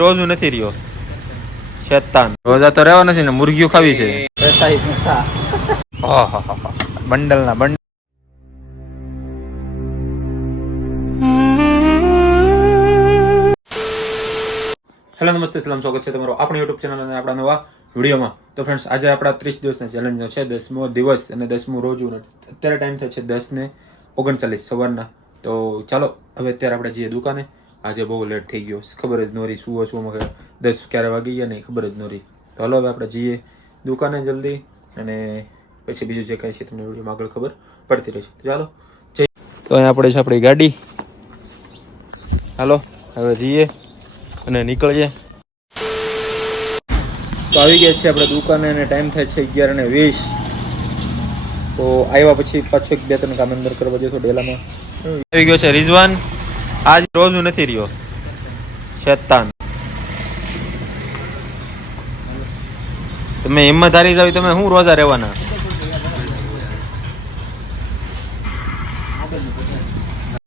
રોજ નથી રહ્યો શેતાન. રોજા તો રહેવા નથી ને, મુરગીઓ ખાવી છે. બંડલ ના બંડલ. હેલો નમસ્તે સલામ, સ્વાગત છે તમારું આપણી યુટ્યુબ ચેનલ અને આપણા નવા વિડીયોમાં. તો ફ્રેન્ડ્સ, આજે આપણા 30 દિવસના ચેલેન્જનો છે 10મો દિવસ અને 10મું રોજુ. અત્યારે ટાઈમ થાય છે 10:39 સવારના. તો ચાલો હવે અત્યારે આપણે જઈએ દુકાને. આજે બહુ લેટ થઈ ગયો, ખબર જ નોરી શું શું 10 ક્યારે વાગી ગયા નહીં ખબર જ નોરી. તો હાલો હવે આપણે જઈએ દુકાને જલ્દી, અને પછી બીજું જે કાંઈ છે તમને વિડીયોમાં આગળ ખબર પડતી રહેશે. તો ચાલો જઈએ. તો અહીંયા આપણે છે આપણી ગાડી. હાલો હવે જઈએ અને નીકળીએ. તો આવી ગયા છે આપણે દુકાને અને ટાઈમ થાય છે 11:20. તો આવ્યા પછી પાછો 2-3 કામ અંદર કરવા જશો ડેલામાં. આવી ગયો છે રિઝવાન. આજ રોજ નથી રહ્યો શેતાન. તમે હિંમત હારી જાવ, તમે શું રોજા રહેવાના?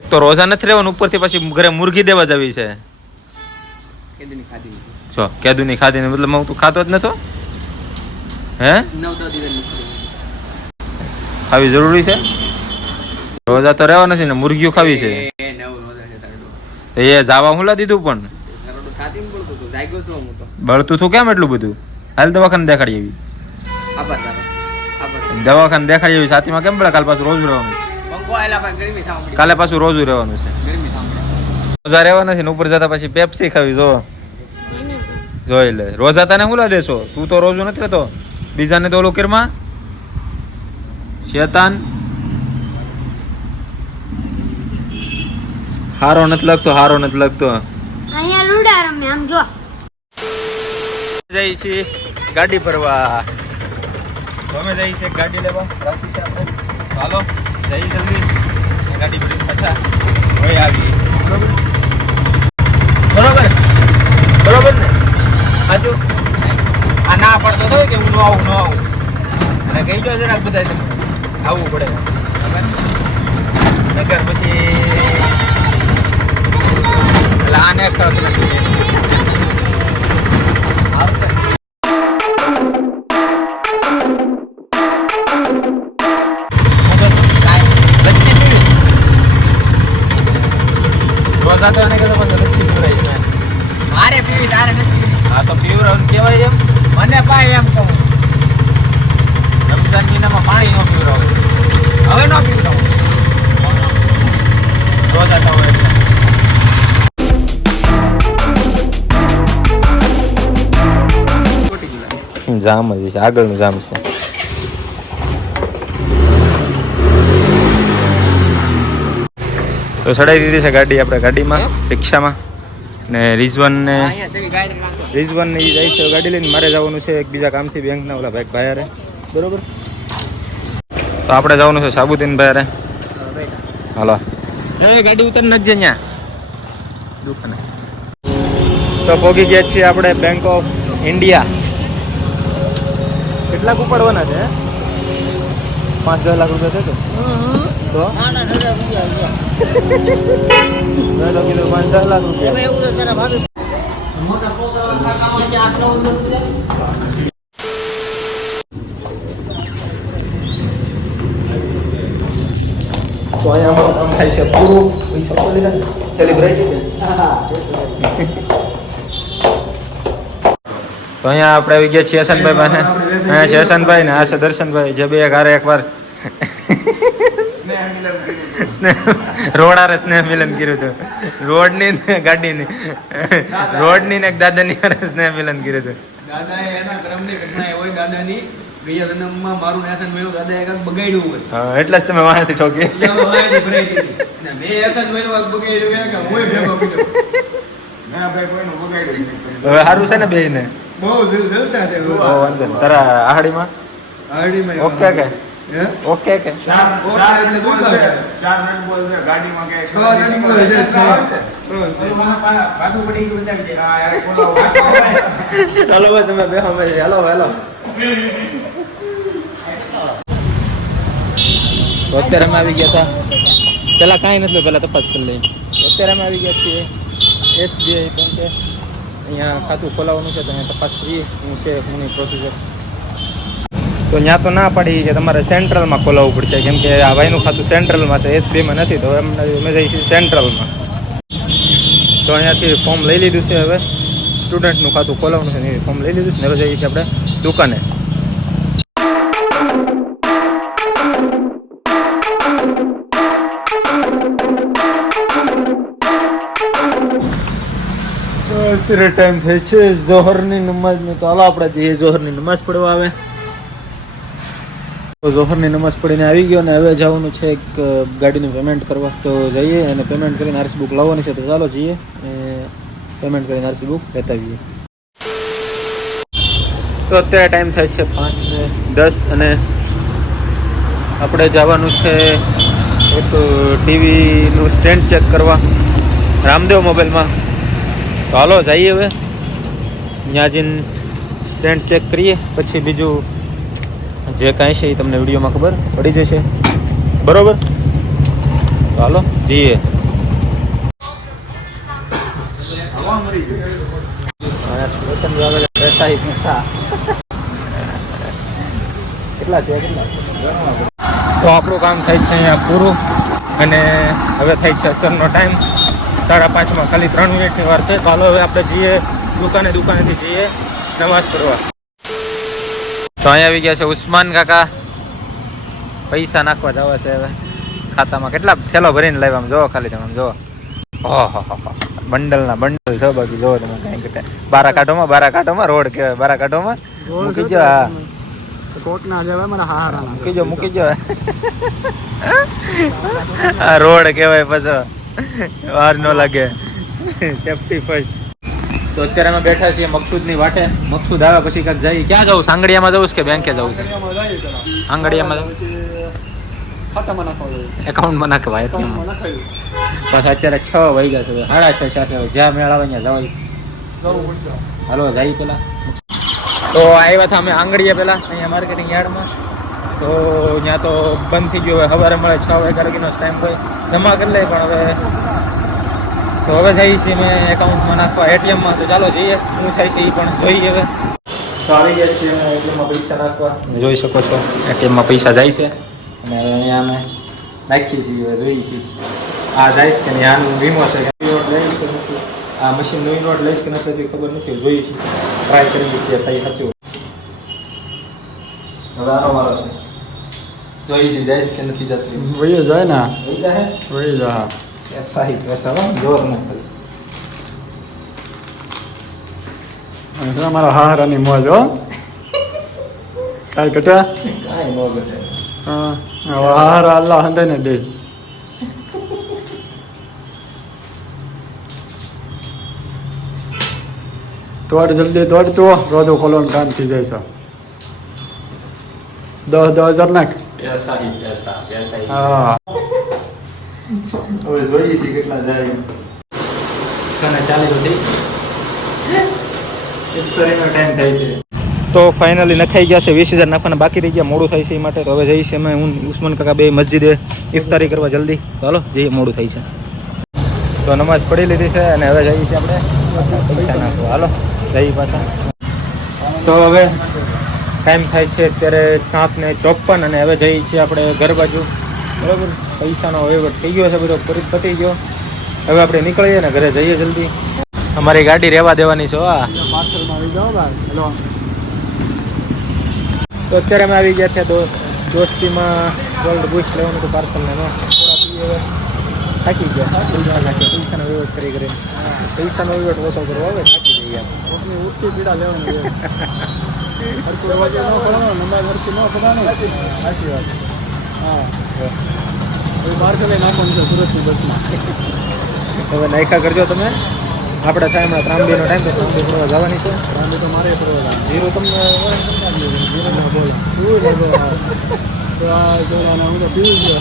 તો રોજા નથી રહેવાનું, ઉપરથી પછી ઘરે મુરગી દેવા જવી છે. જો કેદુની ખાધી ને મતલબ હું તું ખાતો જ નતો હે? ખાવી જરૂરી છે. રોજા તો રહેવા નથી ને, મુરગીઓ ખાવી છે. એ જાવા હું લા દીધું પણ બળતું તું કેમ એટલું બધું? હાલ દવાખાને દેખાડી એવી, દવાખાને દેખાડી એવી. છાતીમાં કેમ બળે? કાલે પાછું રોજુ રહેવાનું, કાલે પાછું રોજુ રહેવાનું છે. રોજા રહેવા નથી ને ઉપર જતા પછી પેપ્સી ખાવી. જોઈ લે, રોજા તને હું લા દેશો? તું તો રોજુ નથી રહેતો, બીજાને તો ઓલું કિરમાં શેતાન. હારો નથી લાગતો, હારો નથી લાગતો. અહીંયા લુડા રમે આમ જો. જઈ છે ગાડી ભરવા. અમે જઈ છે ગાડી લેવા, રાખી છે આપણે. ચાલો જઈ જલ્દી ગાડી ભરી પાછા હવે આવી. બરોબર બરોબર બરોબર ને? આજુ આ ના પડતો હતો કે હું ન આવું ન આવું, અને કહી જો જરાક બધા તમે આવવું પડે નગર પછી એટલે આને ખર્ચ નથી. રોજા તો એને કહેતો પણ લચ્છી પીવરાય મારે પીવી, તારે નથી. હા તો પીવરાવું કહેવાય એમ મને પાય એમ કહું. રમઝાન મહિનામાં પાણી ન પીવરાવે, હવે ન પીવરાવું રોજા તો હોય એટલે. જામ જ છે, આગળનું જામ છે. તો ચડાવી દીધી છે ગાડી આપણે ગાડીમાં, રિક્ષામાં. ને રિઝવાનને એ જાય છે ગાડી લઈને. મારે જવાનું છે એક બીજા કામથી બેંકના ઓલા ભાઈ હારે. બરોબર, તો આપણે જવાનું છે સાબુદ્દીન ભાઈ હારે. હાલો ગાડી ઉતર નથી જાય ત્યાં દુકાને. તો પહોંચી ગયા છીએ આપણે બેંક ઓફ ઇન્ડિયા. કેટલાક ઉપાડવાના છે? 5-10 લાખ રૂપિયા છે. તો કીધું 5-10 લાખ રૂપિયા. તો અહીંયા અમારું કામ થાય છે પૂરું. પૈસા તો લીધા સેલિબ્રેટ. તો અહીંયા આપણે આવી ગયા છીએ હસનભાઈ પાસે. અહીંયા છે હસનભાઈ ને આ છે દર્શનભાઈ, જે બે ઘરે એકવાર રોડ સ્નેહ મિલન કર્યું હતું. રોડની ને ગાડીની, રોડની ને દાદાની સ્નેહ મિલન કર્યું હતું. દાદાએ એના કર્મની ઘટના એ હોય, દાદાની ગયા જન્મમાં મારું નેશન મેળવું, દાદાએ કાંઈક બગાડ્યું હોય. હા એટલે જ તમે વાંચી ઠોકી. મેં નેશન મેળવું બગાડ્યું કે હું ભેગો કર્યો. ના ભાઈ કોઈનું બગાડ્યું નહીં. હવે સારું છે ને બે ને? બહુ જલસા છે. વાંધો નહીં. તારા આહાડીમાં ઓકે કે ઓકે કે ગાડીમાં કે ચાલો ભાઈ તમે બે અમે હેલો હેલો. અત્યારે અમે આવી ગયા હતા, પેલા કાંઈ નથી, પેલા તપાસ કરી લઈ. અત્યારે અમે આવી ગયા છીએ SBI બેંકે. અહીંયા ખાતું ખોલાવવાનું છે તો અહીંયા તપાસ કરીએ હું છે હુંની પ્રોસીજર. તો ત્યાં તો ના પાડી કે તમારે સેન્ટ્રલમાં ખોલાવવું પડશે, કેમ કે આ ભાઈનું ખાતું સેન્ટ્રલમાં છે, એસબીમાં નથી. તો અમે જઈએ છીએ સેન્ટ્રલમાં. તો અહીંયાથી ફોર્મ લઈ લીધું છે. હવે સ્ટુડન્ટનું ખાતું ખોલાવવાનું છે, ફોર્મ લઈ લીધું છે ને હવે જઈએ છીએ આપણે દુકાને. અત્યારે ટાઈમ થાય છે જોહરની નમાઝની. તો હાલો આપણે જઈએ જોહરની નમાઝ પડવા આવે. તો જોહરની નમાઝ પડીને આવી ગયો ને હવે જવાનું છે એક ગાડીનું પેમેન્ટ કરવા. તો જઈએ અને પેમેન્ટ કરીને આરસી બુક લાવવાની છે. તો ચાલો જઈએ પેમેન્ટ કરીને આરસી બુક લેતા આવીએ. તો અત્યારે ટાઈમ થાય છે 5:10 અને આપણે જવાનું છે એક ટીવીનું સ્ટેન્ડ ચેક કરવા રામદેવ મોબાઈલમાં. તો હાલો જઈએ હવે ત્યાં જઈને સ્ટેન્ડ ચેક કરીએ, પછી બીજું જે કાંઈ છે એ તમને વિડીયોમાં ખબર પડી જશે. બરોબર, તો હાલો જઈએ. કેટલા છે તો આપણું કામ થાય છે અહીંયા પૂરું અને હવે થાય છે અસરનો ટાઈમ 5:30 ખાલી 3 મિનિટની વાર છે. તો હાલો હવે આપણે જઈએ દુકાનેથી જઈએ નમાઝ પડવા. તો અહીંયા આવી ગયા છે ઉસ્માન કાકા, પૈસા નાખવા જવા છે હવે ખાતામાં. કેટલા થેલો ભરીને લાવ્યા આમ જોવો, ખાલી તમે આમ જોવો. ઓહો બંડલના બંડલ છો બાકી જોવો તમે. કાંઈ ઘટે બારાકાંઠોમાં રોડ કહેવાય, બારાકાંઠોમાં મૂકી જો. હા મૂકી જો આ રોડ કહેવાય, પછી વાર ન લાગે, સેફટી ફર્સ્ટ. તો અત્યારે અમે બેઠા છીએ મકસૂદની વાટે. મકસૂદ આવે પછી કાંઈક જઈએ. ક્યાં જવું? સાંગડિયામાં જવું છે કે બેંકે જવું છે? આંગડિયામાં જવું, એકાઉન્ટમાં નાખવા. પાછા અત્યારે 6 વાગ્યા છે, 6:30 જ્યાં મેળ આવે ત્યાં જવાય. હાલો જઈએ પેલા. તો આવ્યા હતા અમે આંગળીએ પેલા અહીંયા માર્કેટિંગ યાર્ડમાં. તો ત્યાં તો બંધ થઈ ગયો. હવે સવારે મળે 6 વાગ્યા લગીનો ટાઈમ હોય, જમા કરી લે. પણ હવે તો હવે જઈએ છીએ મેં એકાઉન્ટમાં નાખવા, એટીએમમાં. તો ચાલો જઈએ, શું થાય છે એ પણ જોઈએ. હવે તો આવી ગયા છીએ અમે એટીએમમાં પૈસા નાખવા. જોઈ શકો છો એટીએમમાં પૈસા જાય છે અને અહીંયા અમે નાખીએ છીએ. હવે જોઈએ છીએ આ જાય છે કે નહીં. આનું વીમો છે કે નોટ લઈશ કે નથી, આ મશીન નવી નોટ લઈશ કે નથી ખબર નથી. જોઈએ છીએ, ટ્રાય કરીએ છીએ કઈ સાચું. હવે આનો વારો છે, જોઈએ છીએ જાય કે નથી જતી. વહી જાય ને, વહી જાય, વહી જાય. એસા હી પૈસા જોર નહીં મારા હારાની મોજ હો. કાંઈ ઘટા કાંઈ નો ઘટે. હારા અલ્લાહ હંદે ને દે. દોડ જલ્દી દોડ, તો રોજો ખોલવાનું કામ થઈ જાય છે. 10,000 નાખ. એસા હી એસા હી. હા હવે જોઈએ છીએ કેટલા જાય. તને ચાલે તો ઠીક. ઇફતારીનો ટાઈમ થાય છે. તો ફાઇનલી નખાઈ ગયા છે. 20,000 નાખવાના બાકી રહી ગયા, મોડું થાય છે એ માટે. તો હવે જઈએ છીએ અમે ઉસ્માન કાકા બે મસ્જિદે ઇફતારી કરવા જલ્દી. તો હાલો જઈએ, મોડું થાય છે. તો નમાઝ પડી લીધી છે અને હવે જઈએ છીએ આપણે પૈસા નાખવા. હાલો જઈએ પાછા. તો હવે ટાઈમ થાય છે અત્યારે 7:54 અને હવે જઈએ છીએ આપણે ઘર બાજુ. બરાબર, પૈસાનો વહીવટ થઈ ગયો છે બધો, પતી ગયો. હવે આપણે નીકળીએ ને ઘરે જઈએ જલ્દી. અમારી ગાડી રહેવા દેવાની છે. આ તો અત્યારે અમે આવી ગયા ત્યાં દોસ્તીમાં ગોલ્ડ બુશ લેવાનું હતું પાર્સલને. થોડા પીએ, હવે થાકી ગયા. પૈસાનો વહીવટ કરી કરીને પૈસાનો વહીવટ ઓછો કરવો, હવે થાકી જઈએ. ઉઠતી પીડા લેવાની સાચી વાત. હા પાર્સલ નાખવાનું છે સુરતની બસમાં. હવે નાખ્યા કરજો તમે. આપણે થાય હમણાં ત્રાંબીનો ટાઈમ, તો ત્રાંબી ફરવા જવાની છે. ત્રાંબી તો મારે ફરવા જીરો તમને હું તો પી ગયો.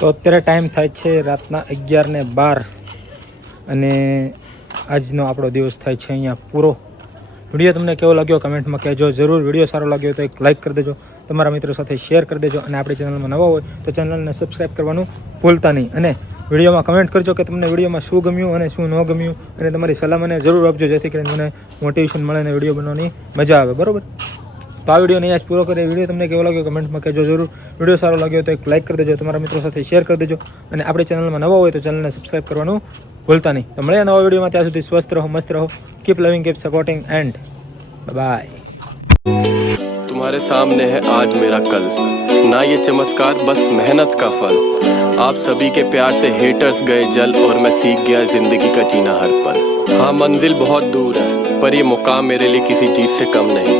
તો અત્યારે ટાઈમ થાય છે રાતના 11:12 અને આજનો આપણો દિવસ થાય છે અહીંયા પૂરો. વિડીયો તમને કેવો લાગ્યો કમેન્ટમાં કહેજો જરૂર. વિડીયો સારો લાગ્યો તો એક લાઈક કરી દેજો. તમારા મિત્રો સાથે શેર કરી દેજો અને આપણી ચેનલમાં નવા હોય તો ચેનલને સબસ્ક્રાઈબ કરવાનું ભૂલતા નહીં. અને વિડીયોમાં કમેન્ટ કરજો કે તમને વિડીયોમાં શું ગમ્યું અને શું ન ગમ્યું, અને તમારી સલાહ મને જરૂર આપજો, જેથી કરીને મને મોટિવેશન મળે અને વિડીયો બનાવવાની મજા આવે. બરાબર, તો આ વિડીયો અહીંયા જ પૂરો કરીએ. વિડીયો તમને કેવો લાગ્યો કમેન્ટમાં કહેજો જરૂર. વિડીયો સારો લાગ્યો તો એક લાઇક કરી દેજો, તમારા મિત્રો સાથે શેર કરી દેજો, અને આપણી ચેનલમાં નવા હોય તો ચેનલને સબસ્ક્રાઈબ કરવાનું ભૂલતા નહીં. તો મળીએ નવા વિડીયોમાં. ત્યાં સુધી સ્વસ્થ રહો, મસ્ત રહો. કીપ લવિંગ, કીપ સપોર્ટિંગ એન્ડ બાય. तुम्हारे सामने है आज मेरा कल, ना ये चमत्कार बस मेहनत का फल. आप सभी के प्यार से हेटर्स गए जल और मैं सीख गया जिंदगी का जीना हर पल. हाँ मंजिल बहुत दूर है पर ये मुकाम मेरे लिए किसी चीज से कम नहीं.